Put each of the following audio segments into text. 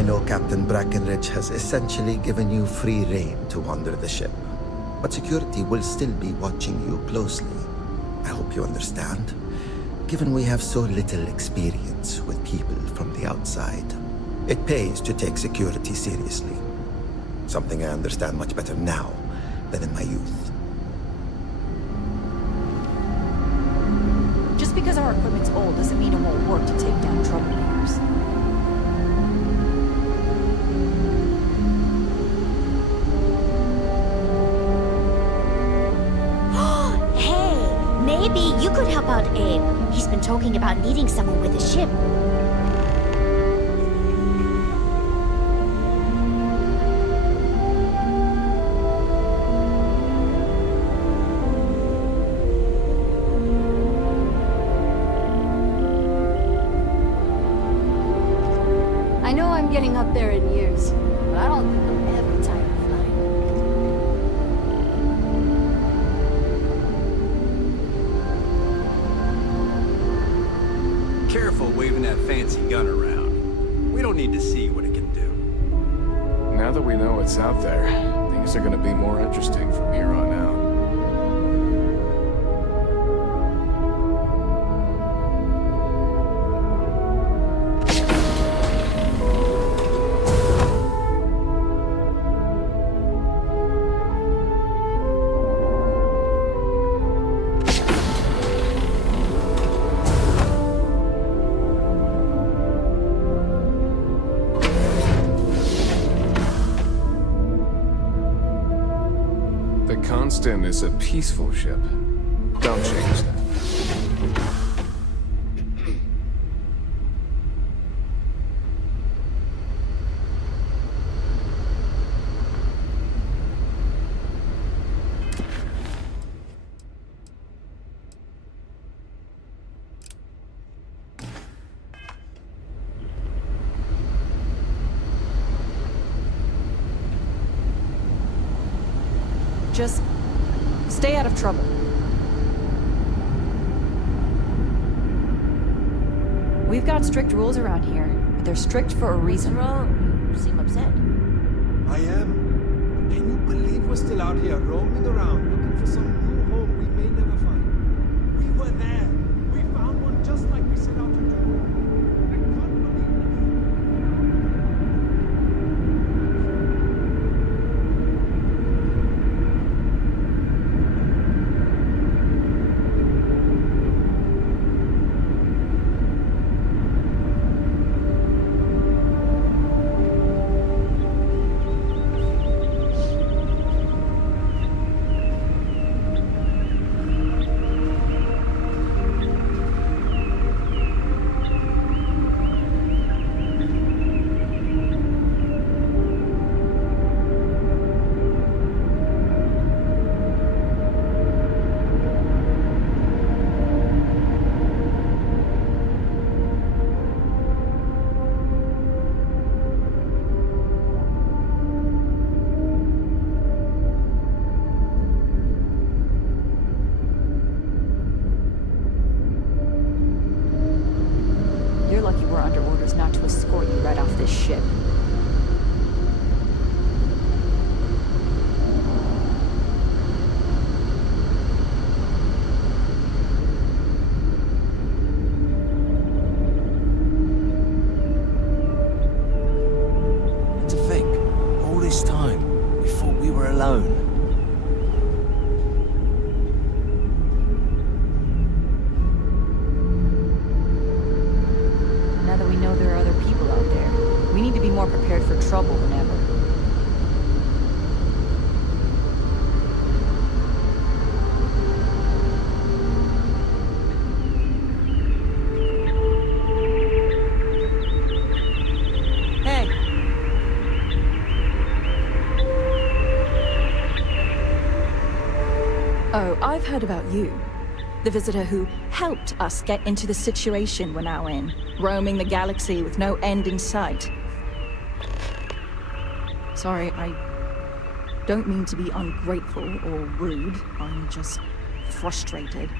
I know Captain Brackenridge has essentially given you free rein to wander the ship, but security will still be watching you closely. I hope you understand, given we have so little experience with people from the outside. It pays to take security seriously. Something I understand much better now than in my youth. Just because our equipment's old doesn't mean it won't work to take down troublemakers. Hey, maybe you could help out Abe. He's been talking about needing someone with a ship. I know I'm getting up there in years, but I don't think I'm ever tired of flying. Careful waving that fancy gun around. We don't need to see what it can do. Now that we know what's out there, things are gonna be more interesting from here on out. The Constant is a peaceful ship. Don't change that. Just stay out of trouble. We've got strict rules around here, but they're strict for a reason. What's wrong? You seem upset. I am. Can you believe we're still out here roaming around looking for some new home we may never find? We were there. We found one just like we set out to do. I can't believe this. You're lucky we're under orders not to escort you right off this ship. And to think, all this time, we thought we were alone. Now that we know there are other people out there, we need to be more prepared for trouble than ever. Hey! Oh, I've heard about you. The visitor who helped us get into the situation we're now in, roaming the galaxy with no end in sight. Sorry, I don't mean to be ungrateful or rude. I'm just frustrated.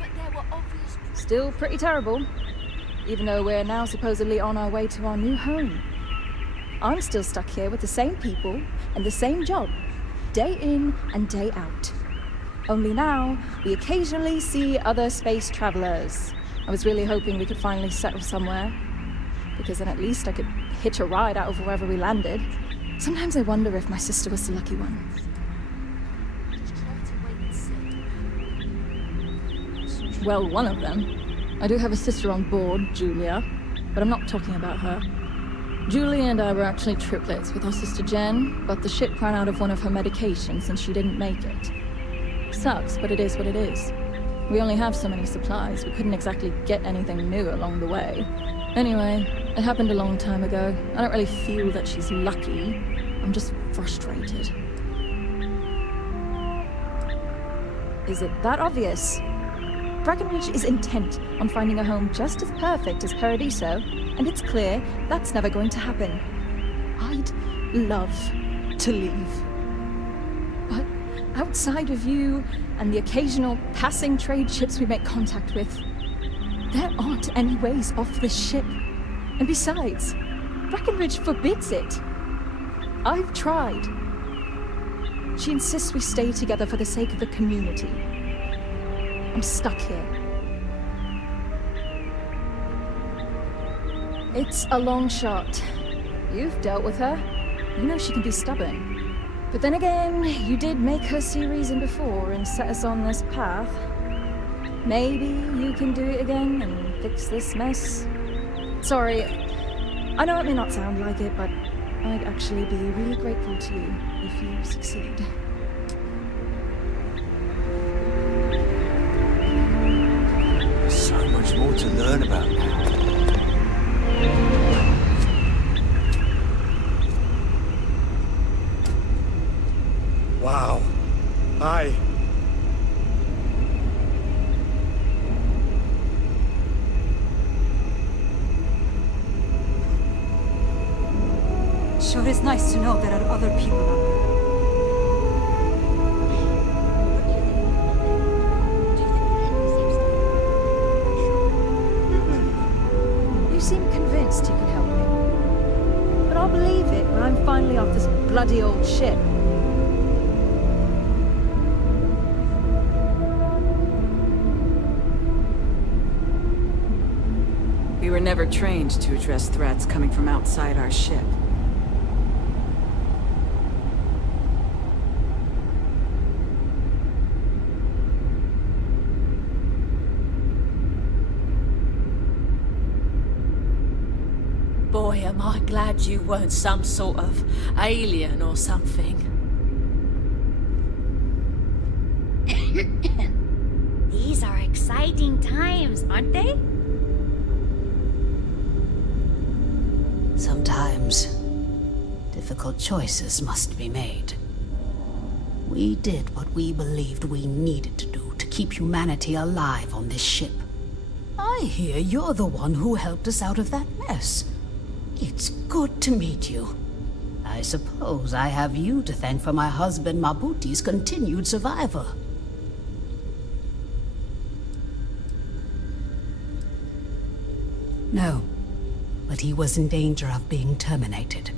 But there were obvious... Still pretty terrible. even though we're now supposedly on our way to our new home. I'm still stuck here with the same people and the same job, day in and day out. Only now, we occasionally see other space travelers. I was really hoping we could finally settle somewhere, because then at least I could hitch a ride out of wherever we landed. Sometimes I wonder if my sister was the lucky one. Well, one of them. I do have a sister on board, Julia, but I'm not talking about her. Julia and I were actually triplets with our sister Jen, but the ship ran out of one of her medications and she didn't make it. Sucks, but it is what it is. We only have so many supplies, we couldn't exactly get anything new along the way. Anyway, it happened a long time ago. I don't really feel that she's lucky. I'm just frustrated. Is it that obvious? Breckenridge is intent on finding a home just as perfect as Paradiso, and it's clear that's never going to happen. I'd love to leave. But outside of you and the occasional passing trade ships we make contact with, there aren't any ways off this ship. And besides, Breckenridge forbids it. I've tried. She insists we stay together for the sake of the community. I'm stuck here. It's a long shot. You've dealt with her. You know she can be stubborn. But then again, you did make her see reason before and set us on this path. Maybe you can do it again and fix this mess. Sorry, I know it may not sound like it, but I'd actually be really grateful to you if you succeed. So much more to learn about now. Wow. Sure is nice to know there are other people out You seem convinced you can help me. But I'll believe it when I'm finally off this bloody old ship. We were never trained to address threats coming from outside our ship. Boy, am I glad you weren't some sort of alien or something. These are exciting times, aren't they? Sometimes, difficult choices must be made. We did what we believed we needed to do to keep humanity alive on this ship. I hear you're the one who helped us out of that mess. It's good to meet you. I suppose I have you to thank for my husband Mabuti's continued survival. No, but he was in danger of being terminated.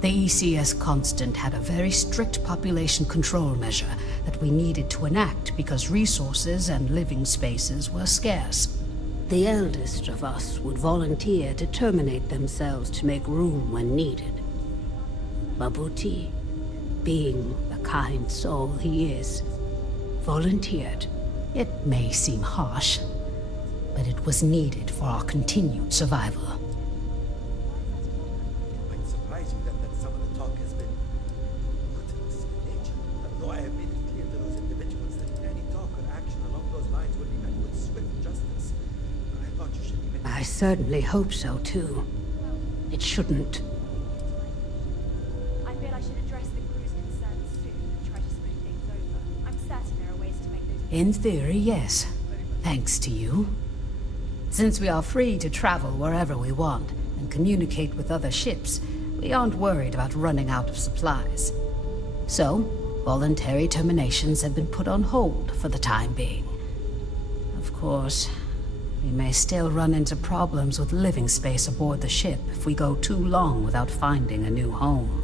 The ECS Constant had a very strict population control measure that we needed to enact because resources and living spaces were scarce. The eldest of us would volunteer to terminate themselves to make room when needed. Mabuti, being the kind soul he is, volunteered. It may seem harsh, but it was needed for our continued survival. Quite surprising that some of the talk has been ruthless in nature. Though I have made it clear to those individuals that any talk or action along those lines will be met with swift justice. I thought you should be I certainly hope so, too. It shouldn't. I feel I should address the crew's concerns soon and try to smooth things over. I'm certain there are ways to make those... In theory, yes. Thanks to you. Since we are free to travel wherever we want and communicate with other ships, we aren't worried about running out of supplies. So, voluntary terminations have been put on hold for the time being. Of course, we may still run into problems with living space aboard the ship if we go too long without finding a new home.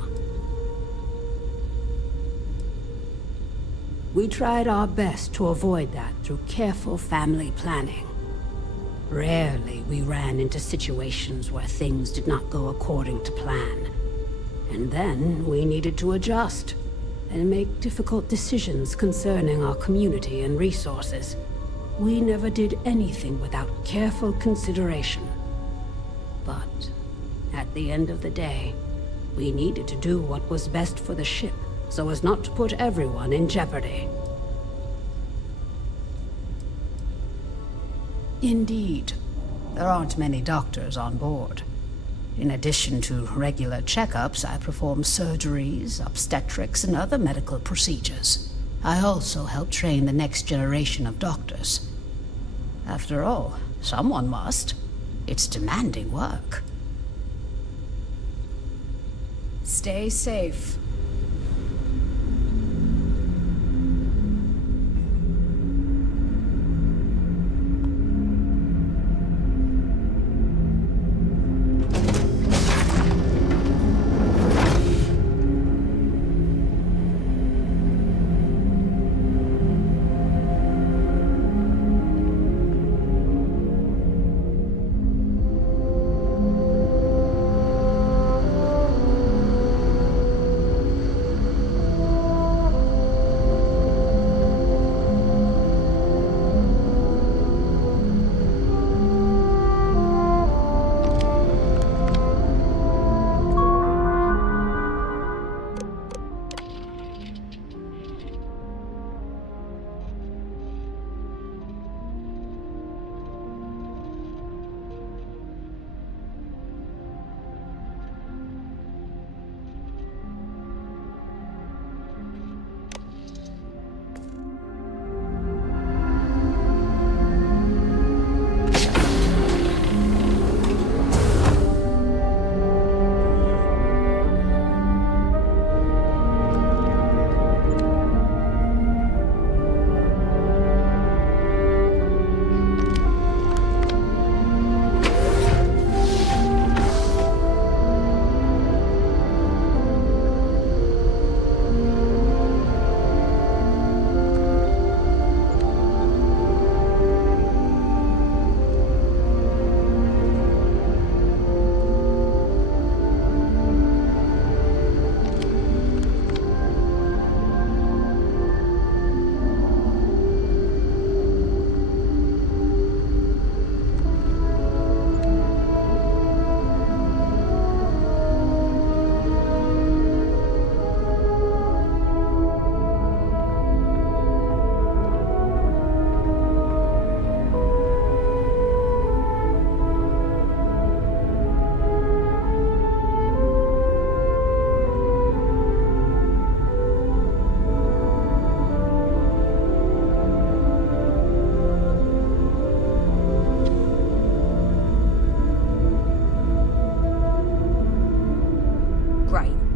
We tried our best to avoid that through careful family planning. Rarely we ran into situations where things did not go according to plan. And then we needed to adjust and make difficult decisions concerning our community and resources. We never did anything without careful consideration. But at the end of the day, we needed to do what was best for the ship, so as not to put everyone in jeopardy. Indeed, there aren't many doctors on board. In addition to regular checkups, I perform surgeries, obstetrics, and other medical procedures. I also help train the next generation of doctors. After all, someone must. It's demanding work. Stay safe.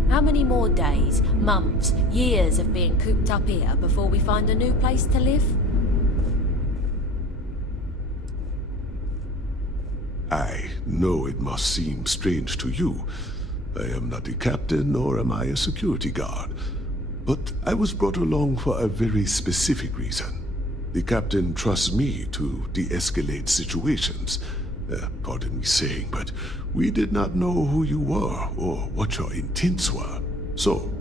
How many more days, months, years of being cooped up here before we find a new place to live? I know it must seem strange to you. I am not a captain, nor am I a security guard. But I was brought along for a very specific reason. The captain trusts me to de-escalate situations. Pardon me saying, but we did not know who you were or what your intents were. So,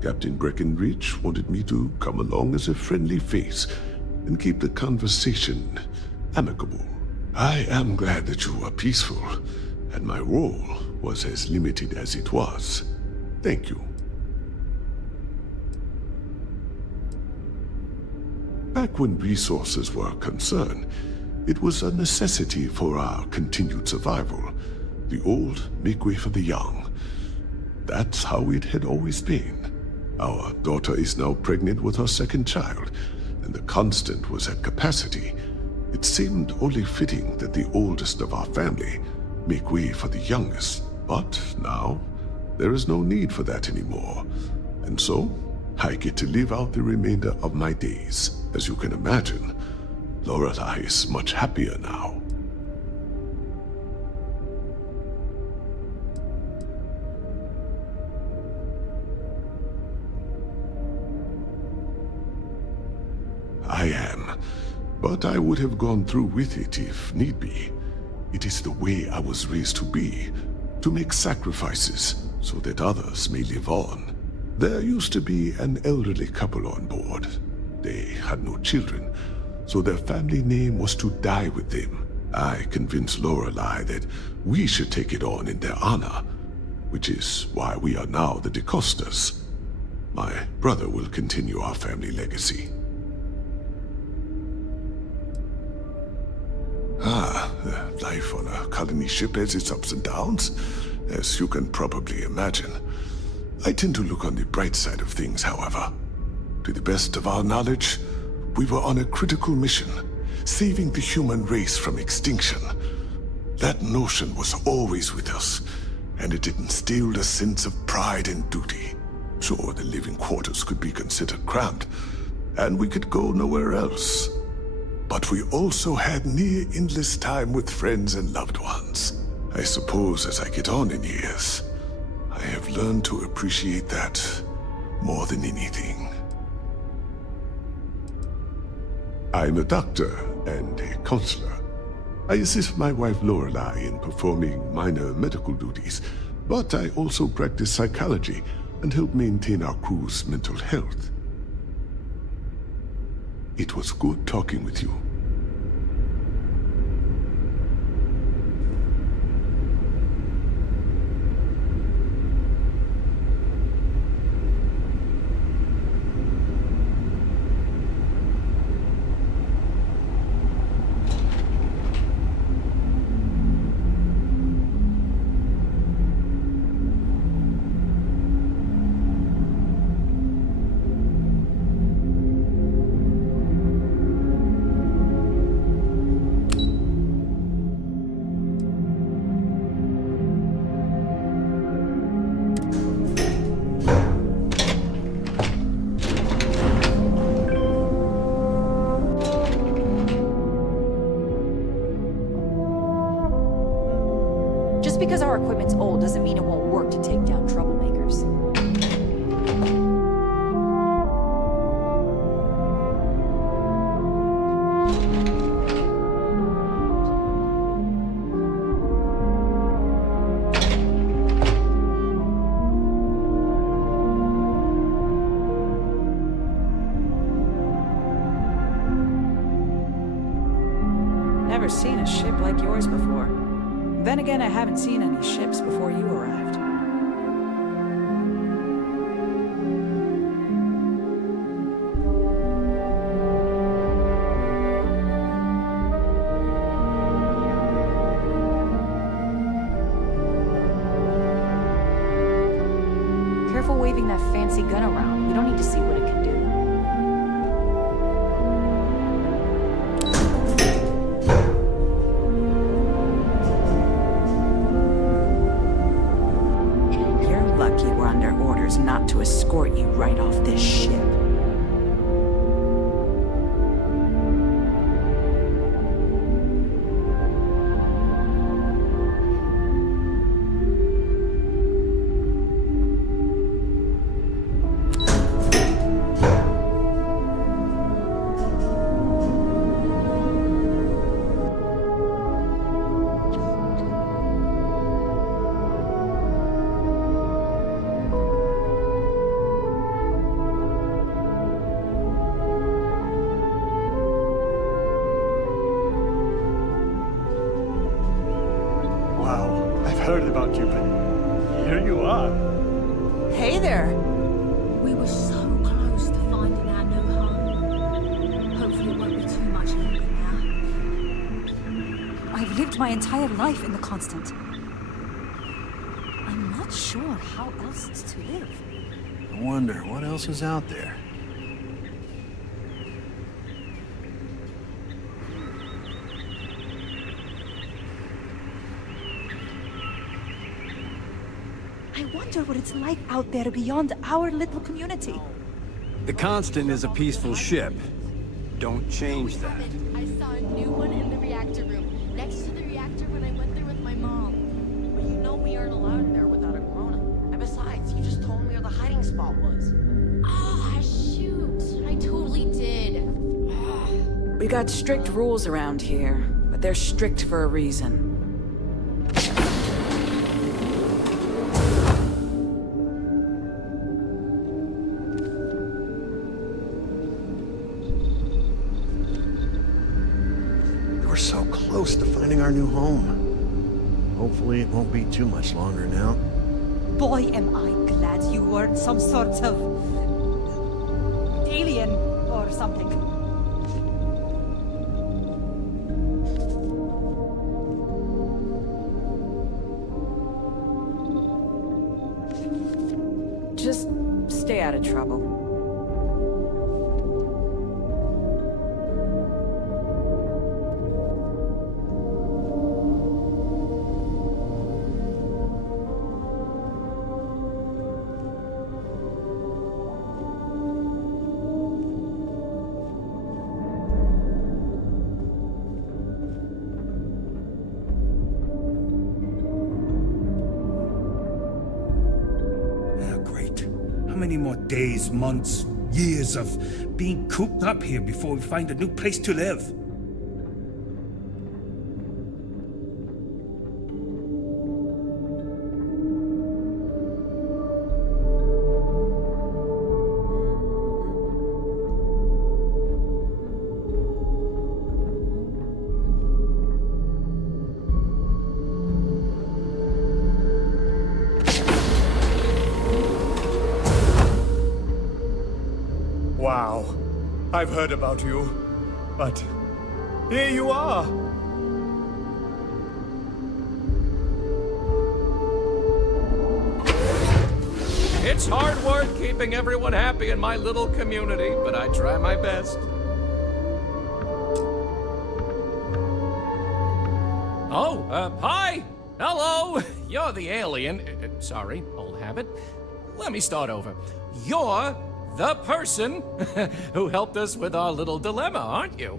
Captain Breckenridge wanted me to come along as a friendly face and keep the conversation amicable. I am glad that you were peaceful, and my role was as limited as it was. Thank you. Back when resources were concerned, it was a necessity for our continued survival. The old make way for the young. That's how it had always been. Our daughter is now pregnant with her second child, and the Constant was at capacity. It seemed only fitting that the oldest of our family make way for the youngest. But now, there is no need for that anymore. And so, I get to live out the remainder of my days. As you can imagine, Lorelei is much happier now. But I would have gone through with it if need be. It is the way I was raised to be, to make sacrifices so that others may live on. There used to be an elderly couple on board. They had no children, so their family name was to die with them. I convinced Lorelei that we should take it on in their honor, which is why we are now the DeCostas. My brother will continue our family legacy. Life on a colony ship has its ups and downs, as you can probably imagine. I tend to look on the bright side of things, however. To the best of our knowledge, we were on a critical mission, saving the human race from extinction. That notion was always with us, and it instilled a sense of pride and duty. Sure, the living quarters could be considered cramped, and we could go nowhere else. But we also had near endless time with friends and loved ones. I suppose as I get on in years, I have learned to appreciate that more than anything. I'm a doctor and a counselor. I assist my wife Lorelei in performing minor medical duties, but I also practice psychology and help maintain our crew's mental health. It was good talking with you. Just because our equipment's old doesn't mean it won't work to take down troublemakers. Never seen a ship like yours before. Then again, I haven't seen any ships before you arrived. Careful waving that fancy gun around. We don't need to see what it can do. Not to escort you right off this ship. Heard about you, but here you are. Hey there. We were so close to finding our new home. Hopefully it won't be too much longer now. I've lived my entire life in the Constant. I'm not sure how else to live. I wonder what else is out there. I wonder what it's like out there beyond our little community. The Constant is a peaceful ship. Don't change that. I saw a new one in the reactor room, next to the reactor when I went there with my mom. But you know we aren't allowed in there without a grown-up. And besides, you just told me where the hiding spot was. Ah, shoot. I totally did. We got strict rules around here, but they're strict for a reason. We're so close to finding our new home. Hopefully it won't be too much longer now. Boy, am I glad you weren't some sort of alien or something. Just stay out of trouble. How many more days, months, years of being cooped up here before we find a new place to live? Wow. I've heard about you, but here you are. It's hard work keeping everyone happy in my little community, but I try my best. Oh, hi! Hello! You're the alien. Sorry, old habit. Let me start over. You're the person who helped us with our little dilemma, aren't you?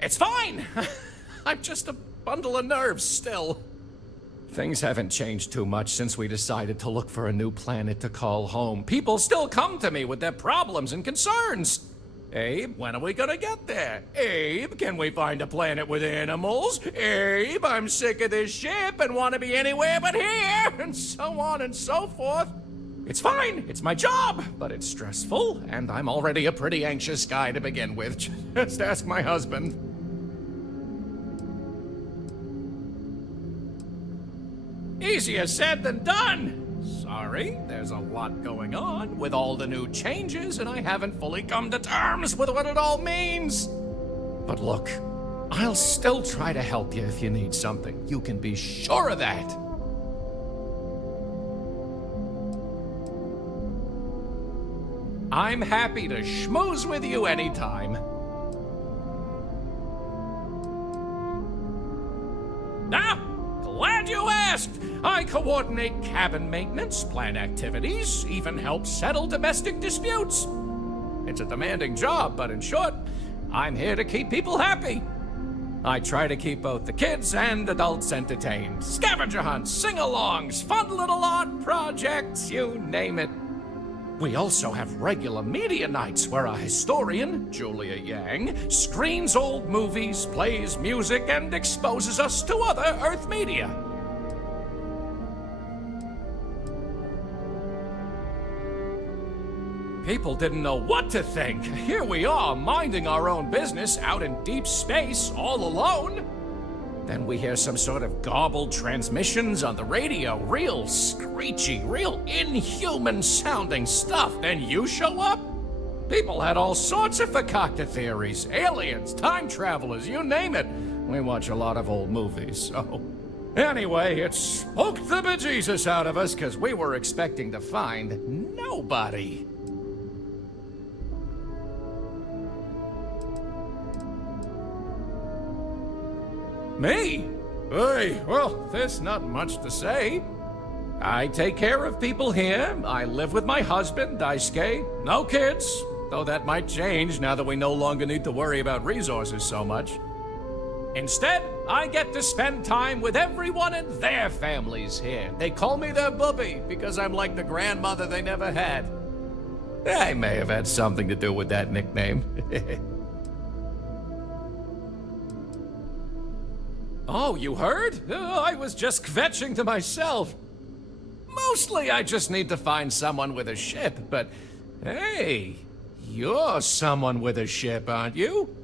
It's fine! I'm just a bundle of nerves still. Things haven't changed too much since we decided to look for a new planet to call home. People still come to me with their problems and concerns. Abe, when are we gonna get there? Abe, can we find a planet with animals? Abe, I'm sick of this ship and want to be anywhere but here, and so on and so forth. It's fine, it's my job, but it's stressful, and I'm already a pretty anxious guy to begin with. Just ask my husband. Easier said than done. Sorry, there's a lot going on with all the new changes, and I haven't fully come to terms with what it all means. But look, I'll still try to help you if you need something. You can be sure of that. I'm happy to schmooze with you anytime. Ah! Glad you asked! I coordinate cabin maintenance, plan activities, even help settle domestic disputes. It's a demanding job, but in short, I'm here to keep people happy. I try to keep both the kids and adults entertained. Scavenger hunts, sing-alongs, fun little art projects, you name it. We also have regular media nights where our historian, Julia Yang, screens old movies, plays music, and exposes us to other Earth media. People didn't know what to think. Here we are, minding our own business out in deep space, all alone. Then we hear some sort of garbled transmissions on the radio, real screechy, real inhuman sounding stuff. Then you show up? People had all sorts of fakakta theories, aliens, time travelers, you name it. We watch a lot of old movies, so... Anyway, it spooked the bejesus out of us because we were expecting to find nobody. Me? Hey, well, there's not much to say. I take care of people here. I live with my husband, Daisuke. No kids, though that might change now that we no longer need to worry about resources so much. Instead, I get to spend time with everyone and their families here. They call me their bubby because I'm like the grandmother they never had. I may have had something to do with that nickname. Oh, you heard? I was just kvetching to myself. Mostly I just need to find someone with a ship, but hey, you're someone with a ship, aren't you?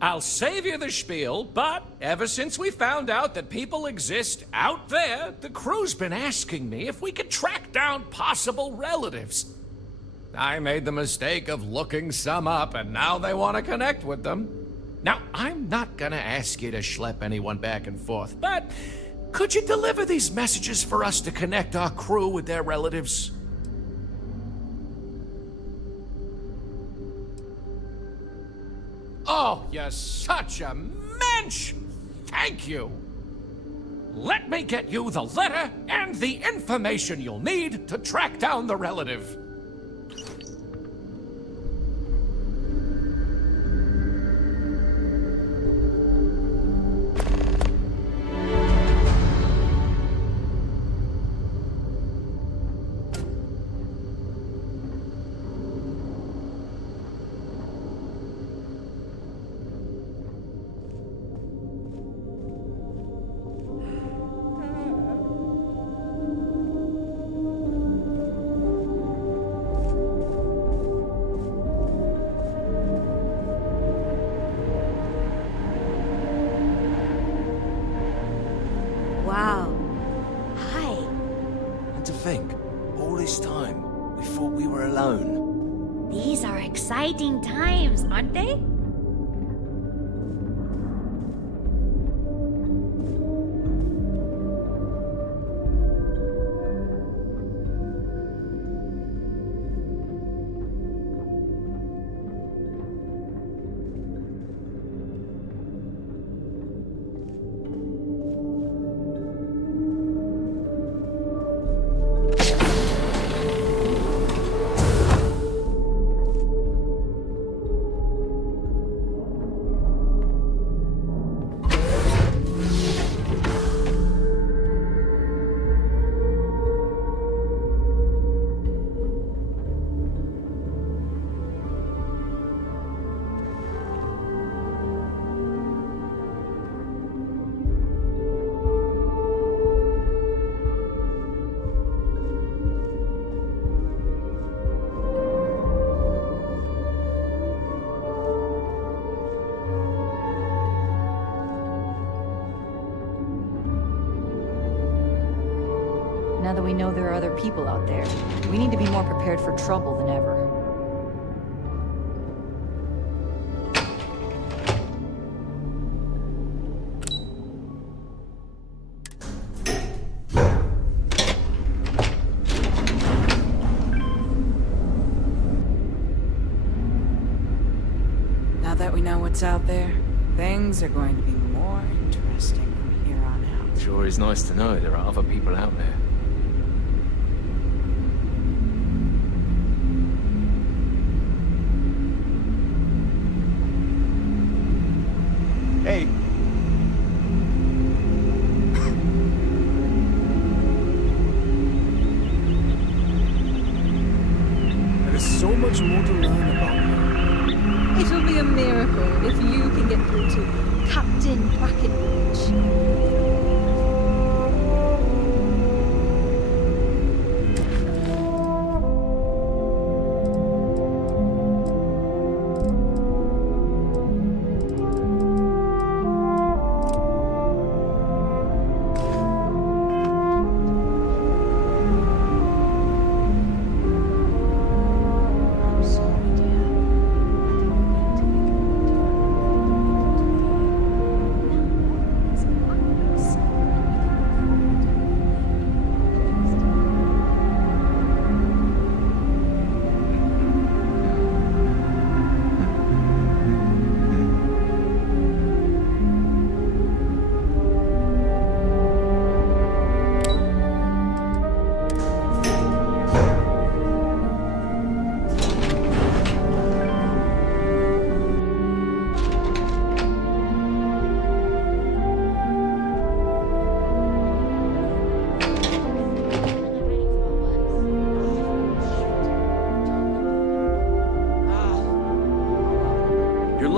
I'll save you the spiel, but ever since we found out that people exist out there, the crew's been asking me if we could track down possible relatives. I made the mistake of looking some up, and now they want to connect with them. Now, I'm not gonna ask you to schlep anyone back and forth, but could you deliver these messages for us to connect our crew with their relatives? Oh, you're such a mensch! Thank you! Let me get you the letter and the information you'll need to track down the relative. Wow. Hi. And to think, all this time, we thought we were alone. These are exciting times, aren't they? Now that we know there are other people out there, we need to be more prepared for trouble than ever. Now that we know what's out there, things are going to be more interesting from here on out. Sure is nice to know there are other people out there. Hey. There is so much more to learn about her. It'll be a miracle if you can get through to Captain Brackenridge.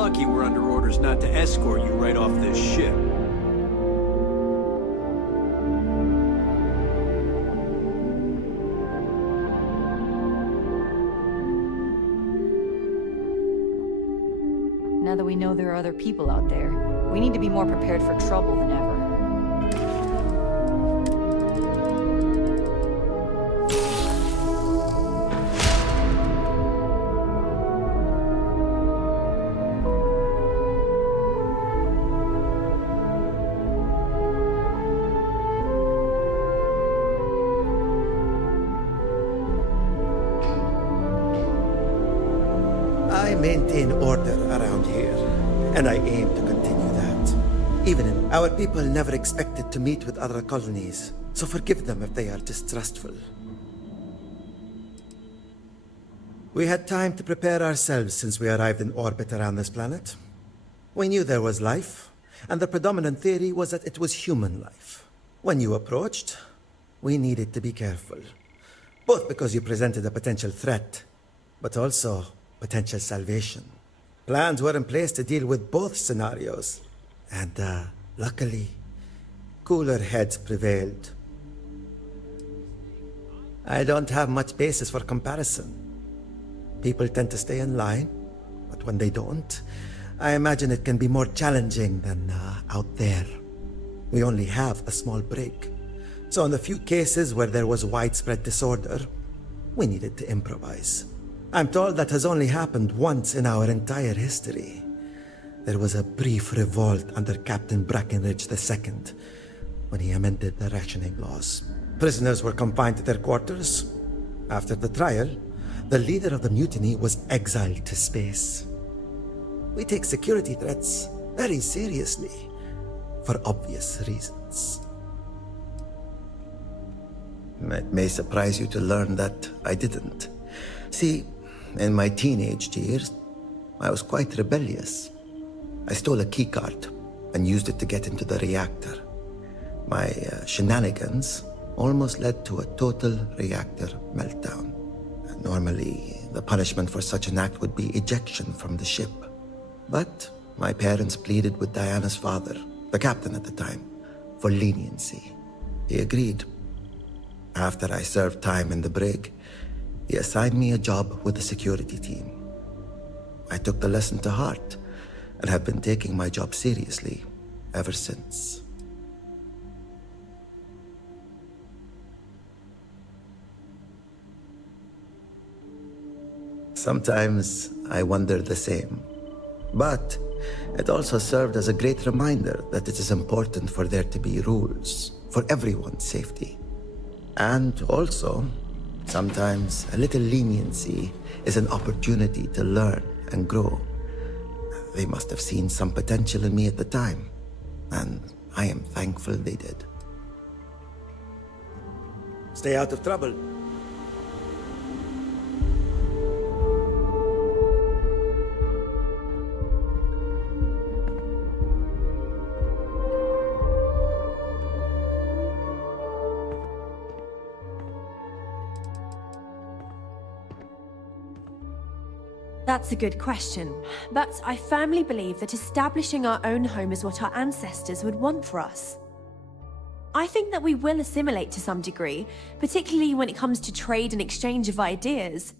lucky we're under orders not to escort you right off this ship. Now that we know there are other people out there, we need to be more prepared for trouble than ever. I maintain order around here, and I aim to continue that. Even in our people never expected to meet with other colonies, so forgive them if they are distrustful. We had time to prepare ourselves since we arrived in orbit around this planet. We knew there was life, and the predominant theory was that it was human life. When you approached, we needed to be careful. Both because you presented a potential threat, but also potential salvation. Plans were in place to deal with both scenarios, and luckily, cooler heads prevailed. I don't have much basis for comparison. People tend to stay in line, but when they don't, I imagine it can be more challenging than out there. We only have a small break, so in the few cases where there was widespread disorder, we needed to improvise. I'm told that has only happened once in our entire history. There was a brief revolt under Captain Brackenridge II when he amended the rationing laws. Prisoners were confined to their quarters. After the trial, the leader of the mutiny was exiled to space. We take security threats very seriously, for obvious reasons. It may surprise you to learn that I didn't. See, in my teenage years, I was quite rebellious. I stole a keycard and used it to get into the reactor. My shenanigans almost led to a total reactor meltdown. Normally, the punishment for such an act would be ejection from the ship. But my parents pleaded with Diana's father, the captain at the time, for leniency. He agreed. After I served time in the brig, he assigned me a job with the security team. I took the lesson to heart and have been taking my job seriously ever since. Sometimes I wonder the same. But it also served as a great reminder that it is important for there to be rules for everyone's safety. And also, sometimes a little leniency is an opportunity to learn and grow. They must have seen some potential in me at the time, and I am thankful they did. Stay out of trouble. That's a good question, but I firmly believe that establishing our own home is what our ancestors would want for us. I think that we will assimilate to some degree, particularly when it comes to trade and exchange of ideas.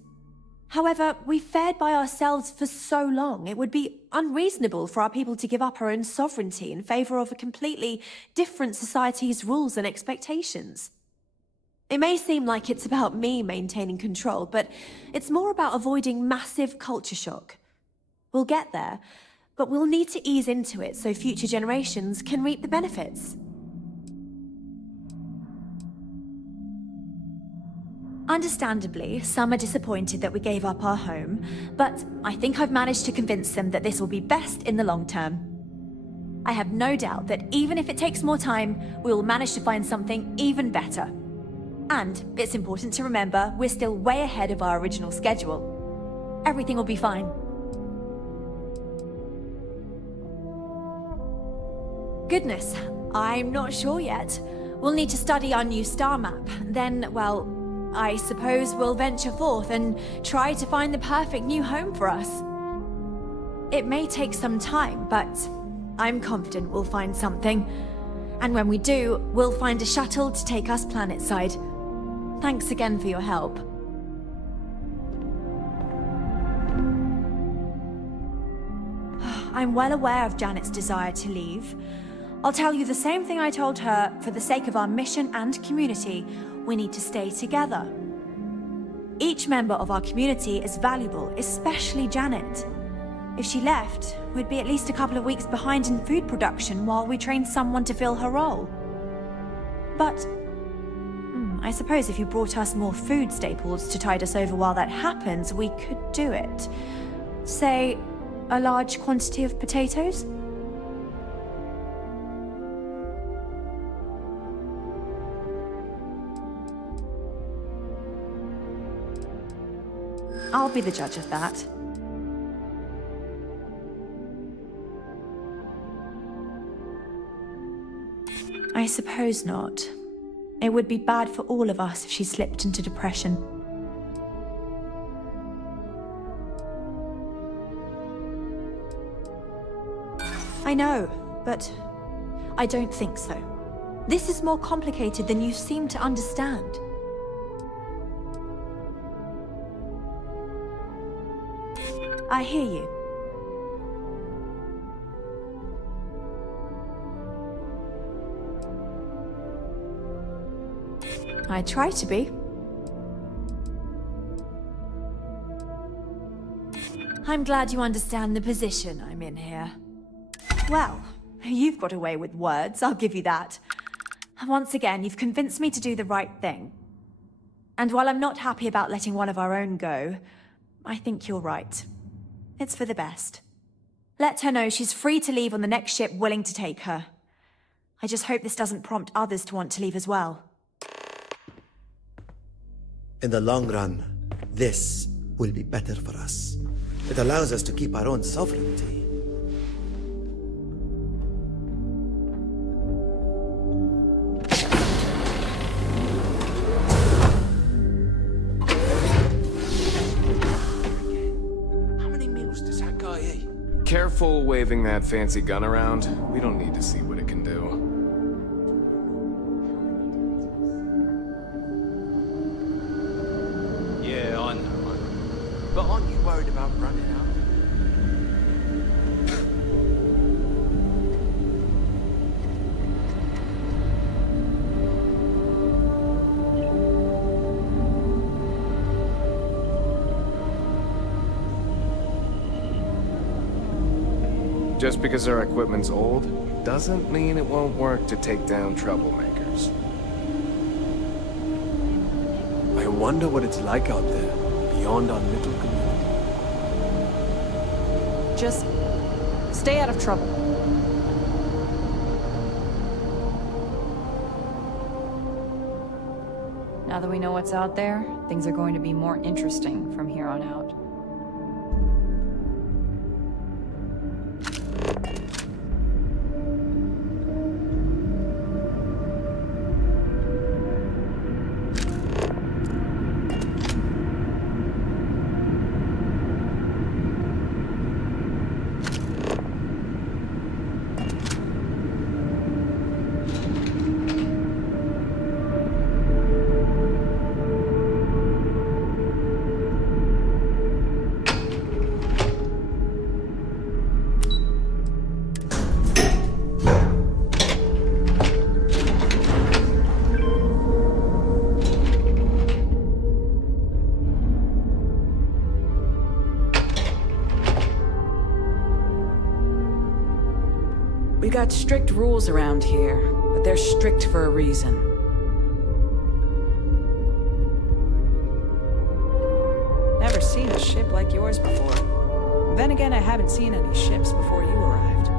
However, we've fared by ourselves for so long, it would be unreasonable for our people to give up our own sovereignty in favour of a completely different society's rules and expectations. It may seem like it's about me maintaining control, but it's more about avoiding massive culture shock. We'll get there, but we'll need to ease into it so future generations can reap the benefits. Understandably, some are disappointed that we gave up our home, but I think I've managed to convince them that this will be best in the long term. I have no doubt that even if it takes more time, we will manage to find something even better. And it's important to remember we're still way ahead of our original schedule. Everything will be fine. Goodness, I'm not sure yet. We'll need to study our new star map. Then, well, I suppose we'll venture forth and try to find the perfect new home for us. It may take some time, but I'm confident we'll find something. And when we do, we'll find a shuttle to take us planetside. Thanks again for your help. I'm well aware of Janet's desire to leave. I'll tell you the same thing I told her. For the sake of our mission and community, we need to stay together. Each member of our community is valuable, especially Janet. If she left, we'd be at least a couple of weeks behind in food production while we train someone to fill her role. But I suppose if you brought us more food staples to tide us over while that happens, we could do it. Say, a large quantity of potatoes? I'll be the judge of that. I suppose not. It would be bad for all of us if she slipped into depression. I know, but I don't think so. This is more complicated than you seem to understand. I hear you. I try to be. I'm glad you understand the position I'm in here. Well, you've got away with words, I'll give you that. Once again, you've convinced me to do the right thing. And while I'm not happy about letting one of our own go, I think you're right. It's for the best. Let her know she's free to leave on the next ship willing to take her. I just hope this doesn't prompt others to want to leave as well. In the long run, this will be better for us. It allows us to keep our own sovereignty. How many meals does that guy eat? Careful waving that fancy gun around. We don't need to see what it can do. Yeah, I know. But aren't you worried about running out? Just because our equipment's old, doesn't mean it won't work to take down troublemakers. I wonder what it's like out there, beyond our little community. Just stay out of trouble. Now that we know what's out there, things are going to be more interesting from here on out. We got strict rules around here, but they're strict for a reason. Never seen a ship like yours before. Then again, I haven't seen any ships before you arrived.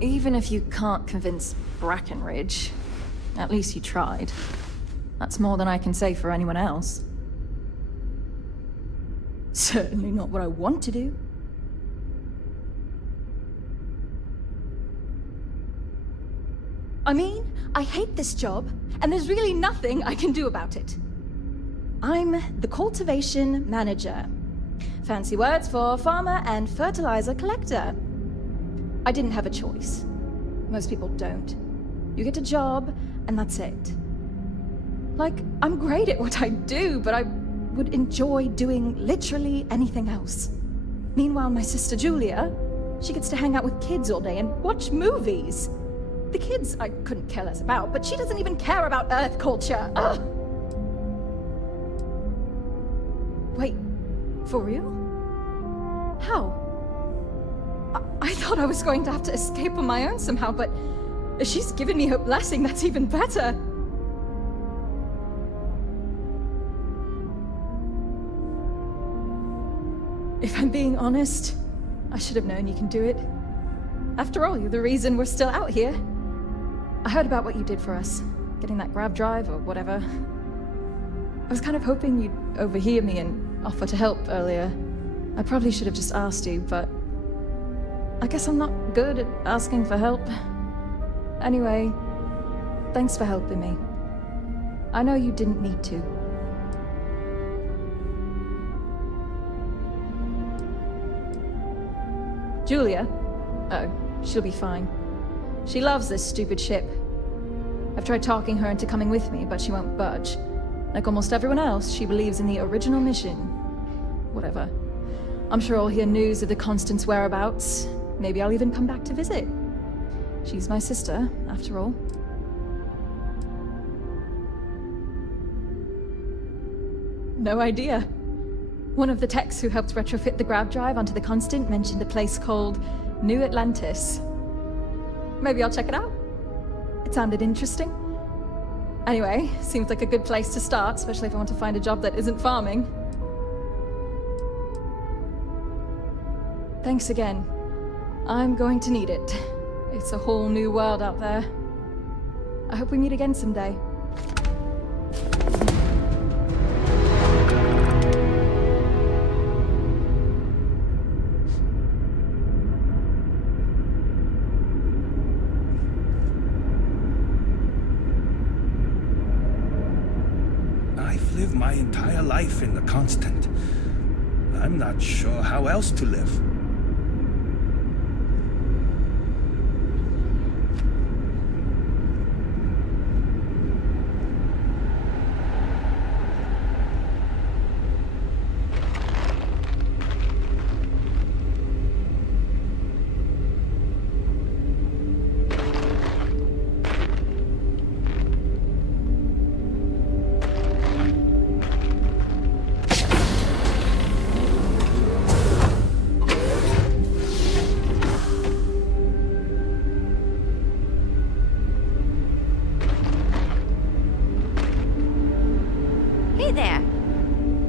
Even if you can't convince Brackenridge, at least you tried. That's more than I can say for anyone else. Certainly not what I want to do. I mean, I hate this job, and there's really nothing I can do about it. I'm the cultivation manager. Fancy words for farmer and fertilizer collector. I didn't have a choice. Most people don't. You get a job, and that's it. Like, I'm great at what I do, but I would enjoy doing literally anything else. Meanwhile, my sister Julia, she gets to hang out with kids all day and watch movies. The kids I couldn't care less about, but she doesn't even care about Earth culture. Ugh. Wait, for real? How? I thought I was going to have to escape on my own somehow, but if she's given me her blessing, that's even better. If I'm being honest, I should have known you can do it. After all, you're the reason we're still out here. I heard about what you did for us, getting that grav drive or whatever. I was kind of hoping you'd overhear me and offer to help earlier. I probably should have just asked you, but I guess I'm not good at asking for help. Anyway, thanks for helping me. I know you didn't need to. Julia? Oh, she'll be fine. She loves this stupid ship. I've tried talking her into coming with me, but she won't budge. Like almost everyone else, she believes in the original mission. Whatever. I'm sure I'll hear news of the Constant's whereabouts. Maybe I'll even come back to visit. She's my sister, after all. No idea. One of the techs who helped retrofit the grav drive onto the Constant mentioned a place called New Atlantis. Maybe I'll check it out. It sounded interesting. Anyway, seems like a good place to start, especially if I want to find a job that isn't farming. Thanks again. I'm going to need it. It's a whole new world out there. I hope we meet again someday. I've lived my entire life in the Constant. I'm not sure how else to live.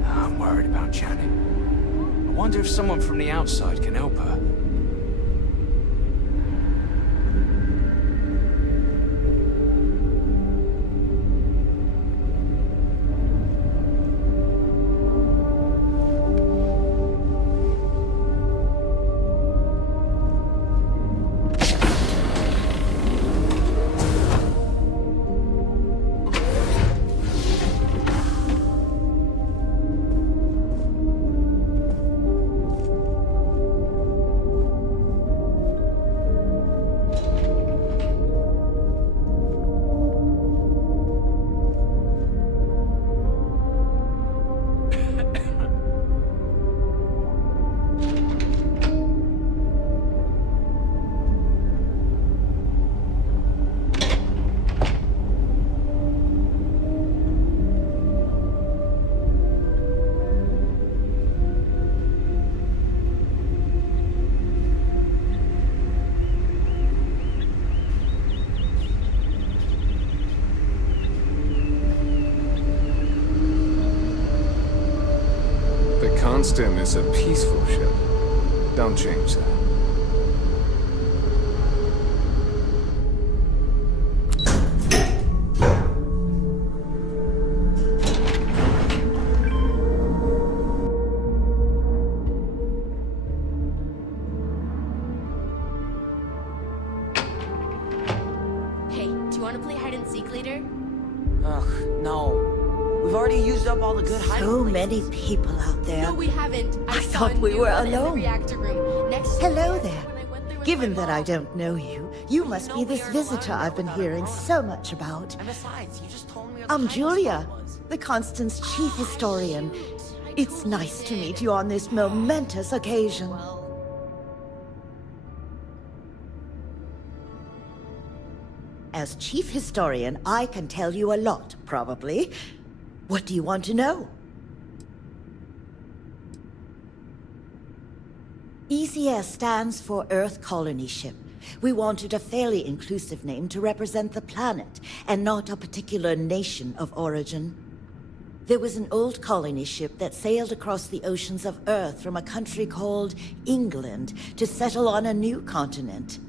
I'm worried about Janet. I wonder if someone from the outside can help her. Constant is a peaceful ship. Don't change that. Ugh, no. We've already used up all the good hiding So places. many people out there. No, we haven't. I saw thought a we new were one in the alone. reactor room. Next to Hello the there. when I went there with Given my that I mom. don't know you, you must know be we this aren't allowed visitor in there I've been without a hearing grown-up. so much about. And besides, you just told me where I'm the hiding Julia, spot was. the Constant's chief historian. It's nice to meet you on this momentous occasion. As chief historian, I can tell you a lot, probably. What do you want to know? ECS stands for Earth Colony Ship. We wanted a fairly inclusive name to represent the planet, and not a particular nation of origin. There was an old colony ship that sailed across the oceans of Earth from a country called England to settle on a new continent.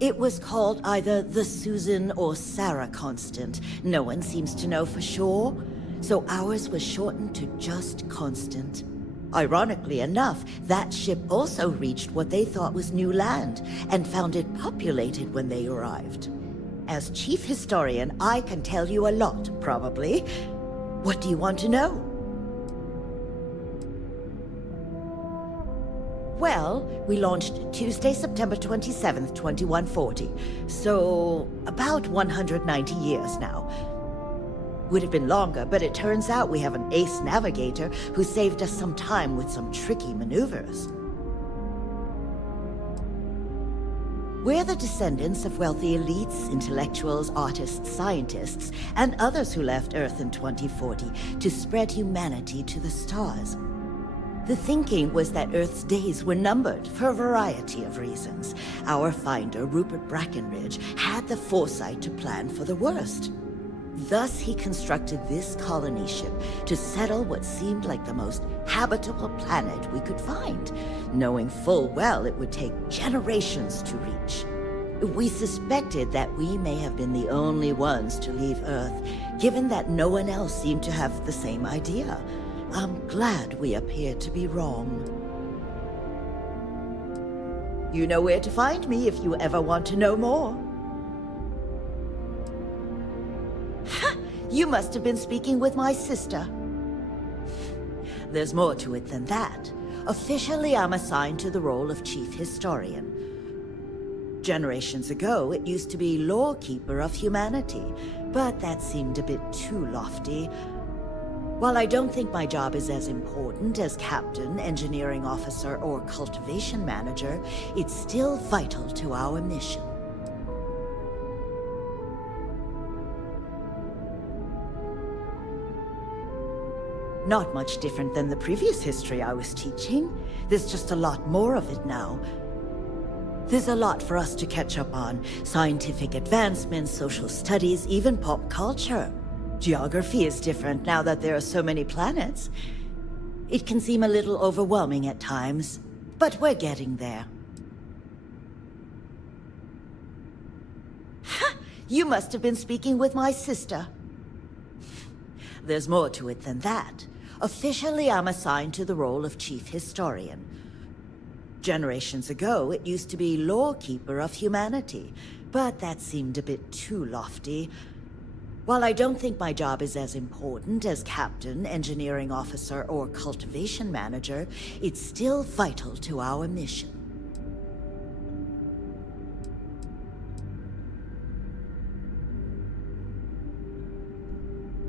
It was called either the Susan or Sarah Constant. No one seems to know for sure, so ours was shortened to just Constant. Ironically enough, that ship also reached what they thought was new land, and found it populated when they arrived. As chief historian, I can tell you a lot, probably. What do you want to know? Well, we launched Tuesday, September 27th, 2140. So, about 190 years now. Would have been longer, but it turns out we have an ace navigator who saved us some time with some tricky maneuvers. We're the descendants of wealthy elites, intellectuals, artists, scientists, and others who left Earth in 2040 to spread humanity to the stars. The thinking was that Earth's days were numbered for a variety of reasons. Our finder, Rupert Brackenridge, had the foresight to plan for the worst. Thus, he constructed this colony ship to settle what seemed like the most habitable planet we could find, knowing full well it would take generations to reach. We suspected that we may have been the only ones to leave Earth, given that no one else seemed to have the same idea. I'm glad we appear to be wrong. You know where to find me if you ever want to know more. Ha! You must have been speaking with my sister. There's more to it than that. Officially, I'm assigned to the role of chief historian. Generations ago, it used to be lawkeeper of humanity, but that seemed a bit too lofty. While I don't think my job is as important as captain, engineering officer, or cultivation manager, it's still vital to our mission. Not much different than the previous history I was teaching. There's just a lot more of it now. There's a lot for us to catch up on. Scientific advancements, social studies, even pop culture. Geography is different now that there are so many planets. It can seem a little overwhelming at times, but we're getting there. Ha! You must have been speaking with my sister. There's more to it than that. Officially, I'm assigned to the role of chief historian. Generations ago, it used to be lawkeeper of humanity, but that seemed a bit too lofty. While I don't think my job is as important as captain, engineering officer, or cultivation manager, it's still vital to our mission.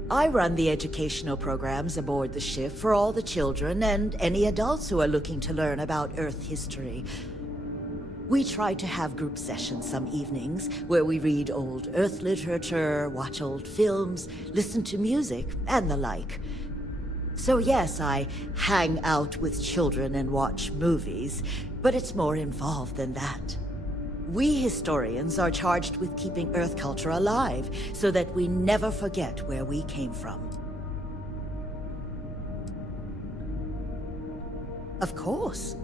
I run the educational programs aboard the ship for all the children and any adults who are looking to learn about Earth history. We try to have group sessions some evenings where we read old Earth literature, watch old films, listen to music, and the like. So yes, I hang out with children and watch movies, but it's more involved than that. We historians are charged with keeping Earth culture alive so that we never forget where we came from. Of course.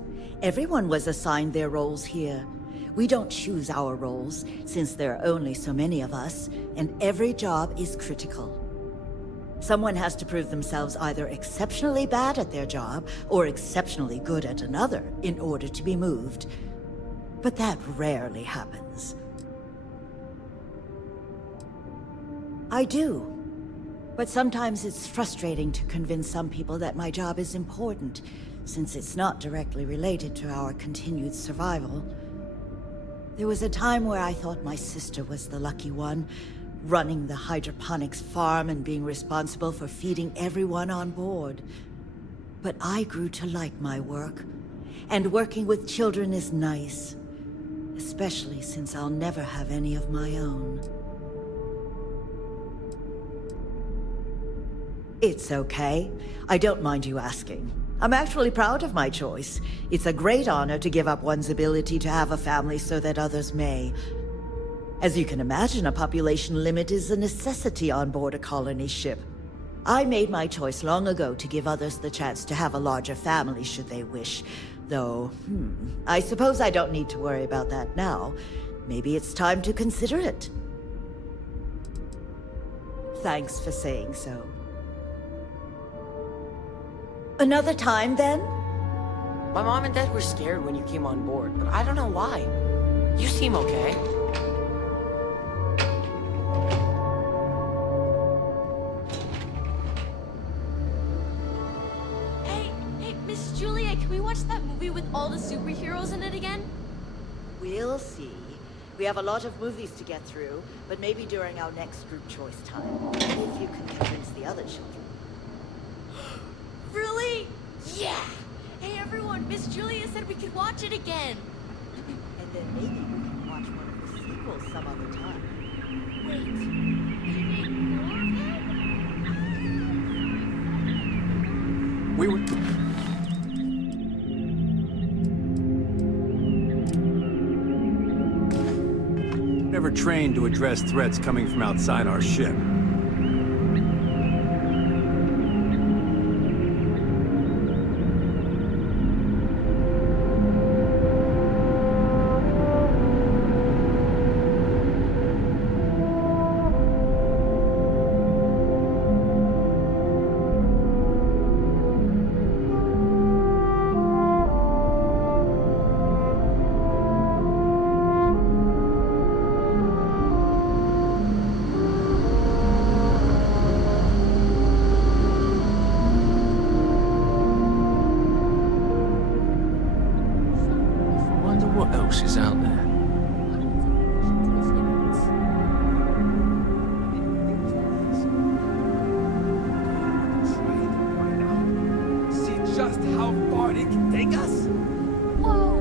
Everyone was assigned their roles here. We don't choose our roles, since there are only so many of us, and every job is critical. Someone has to prove themselves either exceptionally bad at their job or exceptionally good at another in order to be moved. But that rarely happens. I do. But sometimes it's frustrating to convince some people that my job is important, since it's not directly related to our continued survival. There was a time where I thought my sister was the lucky one, running the hydroponics farm and being responsible for feeding everyone on board. But I grew to like my work, and working with children is nice, especially since I'll never have any of my own. It's okay. I don't mind you asking. I'm actually proud of my choice. It's a great honor to give up one's ability to have a family so that others may. As you can imagine, a population limit is a necessity on board a colony ship. I made my choice long ago to give others the chance to have a larger family should they wish. Though, I suppose I don't need to worry about that now. Maybe it's time to consider it. Thanks for saying so. Another time, then? My mom and dad were scared when you came on board, but I don't know why. You seem okay. Hey, Miss Julia, can we watch that movie with all the superheroes in it again? We'll see. We have a lot of movies to get through, but maybe during our next group choice time, if you can convince the other children. Really? Yeah! Hey everyone, Miss Julia said we could watch it again! And then maybe we can watch one of the sequels some other time. Wait, we made more of it? We were never trained to address threats coming from outside our ship. What else is out there? See just how far it can take us? Whoa!